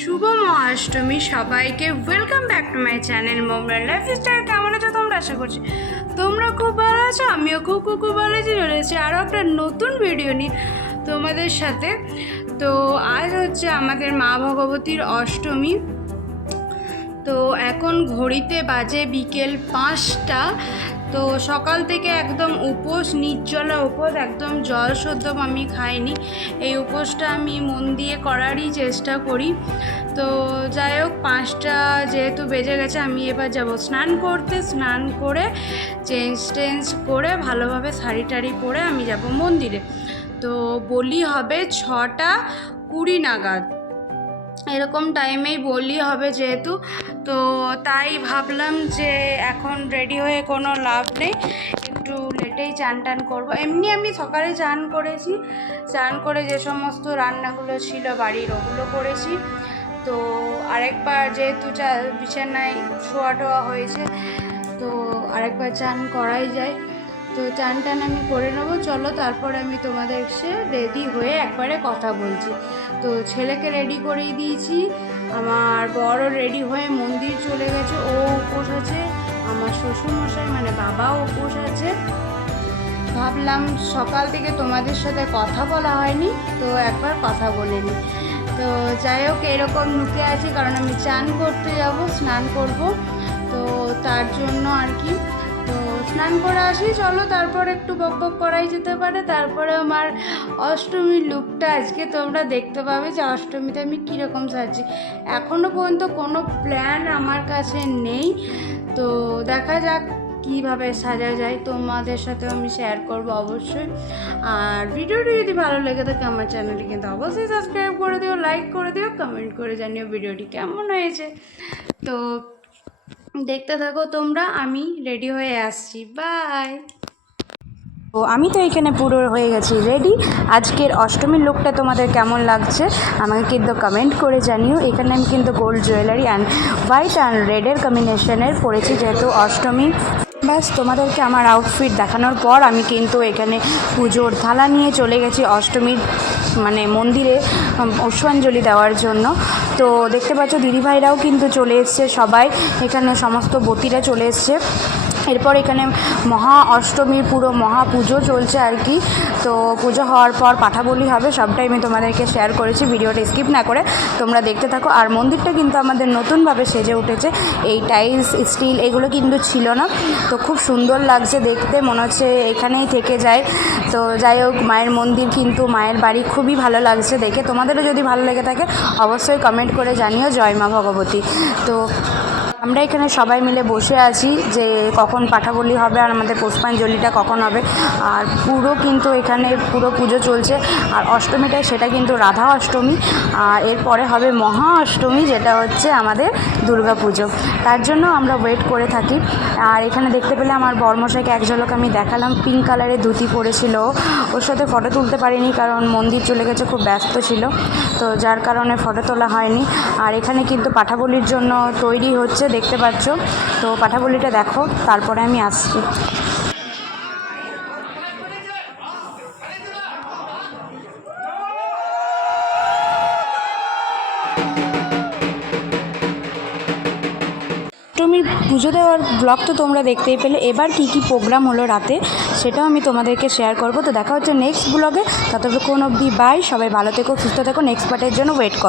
শুভ মহাষ্টমী, সবাইকে welcome back to my channel Momra lifestyle কেমন আছো তোমরা? আশা করছি তোমরা খুব ভালো আছো, আমিও খুব খুব খুব ভালো আছি চলেছি আরও একটা নতুন ভিডিও নিয়ে তোমাদের সাথে। তো আজ হচ্ছে আমাদের মা ভগবতীর অষ্টমী। তো এখন ঘড়িতে বাজে বিকেল পাঁচটা। তো সকাল থেকে একদম উপোস, নির্জলা উপোস, একদম জল সদ্য আমি খাইনি। এই উপোসটা আমি মন দিয়ে করারই চেষ্টা করি। তো যাই হোক, পাঁচটা যেহেতু বেজে গেছে, আমি এবার যাব স্নান করতে। স্নান করে চেঞ্জ টেঞ্জ করে ভালোভাবে শাড়ি টাড়ি পরে আমি যাব মন্দিরে। তো বলি হবে ছটা কুড়ি নাগাদ। এরকম টাইমেই বললি হবে যেহেতু। তো তাই ভাবলাম যে এখন রেডি হয়ে কোনো লাভ নেই। একটু লেটেই চান টান করব। এমনি আমি সকালে চান করেছি। চান করে যে সমস্ত রান্নাগুলো ছিল বাড়ির ওগুলো করেছি। তো আরেকবার যেহেতু চা বিছানায় শোয়া টোয়া হয়েছে, তো আরেকবার চান করাই যায়। তো চান টান আমি করে নেব। চলো, তারপরে আমি তোমাদের সে রেডি হয়ে একবারে কথা বলছি। তো ছেলেকে রেডি করেই দিয়েছি। আমার বড় রেডি হয়ে মন্দির চলে গেছে। ও উপোস আছে, আমার শ্বশুরমশাই মানে বাবাও উপোস আছে। ভাবলাম সকাল থেকে তোমাদের সাথে কথা বলা হয়নি, তো একবার কথা বলে নিই তো যাই হোক, এরকম ঢুকে আছি, কারণ আমি চান করতে যাব, স্নান করব। তো তার জন্য আর কি স্নান করে আসি, চলো তারপর একটু বক বক করাই যেতে পারে। তারপরে আমার অষ্টমীর লুকটা আজকে তোমরা দেখতে পাবে যে অষ্টমীতে আমি কীরকম সাজছি। এখনও পর্যন্ত কোনো প্ল্যান আমার কাছে নেই। তো দেখা যাক কীভাবে সাজা যায়, তোমাদের সাথেও আমি শেয়ার করব অবশ্যই। আর ভিডিওটি যদি ভালো লেগে থাকে, আমার চ্যানেলটি কিন্তু অবশ্যই সাবস্ক্রাইব করে দিও লাইক করে দিও কমেন্ট করে জানিও ভিডিওটি কেমন হয়েছে। তো দেখতে থাকো তোমরা, আমি রেডি হয়ে আসছি। বাই ও আমি তো এখানে পুরো হয়ে গেছি রেডি আজকের অষ্টমীর লুকটা তোমাদের কেমন লাগছে, আমাকে কিন্তু কমেন্ট করে জানিও। এখানে আমি কিন্তু gold jewellery and white and রেডের কম্বিনেশনের পড়েছি যেহেতু অষ্টমী ব্যাস, তোমাদেরকে আমার আউটফিট দেখানোর পর আমি কিন্তু এখানে পুজোর থালা নিয়ে চলে গেছি অষ্টমীর মানে মন্দিরে পুষ্পাঞ্জলি দেওয়ার জন্য। তো দেখতে পাচ্ছ, দিদিভাইরাও কিন্তু চলে এসছে সবাই। এখানে সমস্ত বতিরা চলে এসছে। এরপর এখানে মহা অষ্টমীর পুরো মহা পুজো চলছে আর কি। তো পুজো হওয়ার পর পাঠাবলি হবে, সবটাই আমি তোমাদেরকে শেয়ার করেছি, ভিডিওটা স্কিপ না করে তোমরা দেখতে থাকো। আর মন্দিরটা কিন্তু আমাদের নতুনভাবে সেজে উঠেছে, এই টাইলস স্টিল এগুলো কিন্তু ছিল না। তো খুব সুন্দর লাগছে দেখতে, মনে হচ্ছে এখানেই থেকে যায়। তো যাই হোক, মায়ের মন্দির কিন্তু মায়ের বাড়ি খুবই ভালো লাগছে দেখে। তোমাদেরও যদি ভালো লেগে থাকে, অবশ্যই কমেন্ট করে জানিও, জয় মা ভগবতী। তো আমরা এখানে সবাই মিলে বসে আছি যে কখন পাঠাবলি হবে আর আমাদের পুষ্পাঞ্জলিটা কখন হবে। আর পুরো কিন্তু এখানে পুরো পুজো চলছে। আর অষ্টমীটা সেটা কিন্তু রাধা অষ্টমী, আর এরপরে হবে মহা অষ্টমী, যেটা হচ্ছে আমাদের দুর্গা পুজো। তার জন্য আমরা ওয়েট করে থাকি। আর এখানে দেখতে পেলে আমার বর্মশাইকে এক ঝলক আমি দেখালাম। পিঙ্ক কালারের ধুতি পরেছিল। ওর সাথে ফটো তুলতে পারিনি কারণ মন্দির চলে গেছে, খুব ব্যস্ত ছিল। তো যার কারণে ফটো তোলা হয়নি। আর এখানে কিন্তু পাঠাবলির জন্য তৈরি হচ্ছে দেখতে পাচ্ছ। তো পাঠাবলিটা দেখো, তারপরে আমি আসছি। অষ্টমীর পুজো দেওয়ার ব্লগ তো তোমরা দেখতেই পেলে। এবার কি কি প্রোগ্রাম হলো রাতে, সেটাও আমি তোমাদেরকে শেয়ার করব। তো দেখা হচ্ছে নেক্সট ব্লগে ততক্ষণ অবধি বাই সবাই ভালো থেকো, সুস্থ থেকো। নেক্সট পার্টের জন্য ওয়েট করো।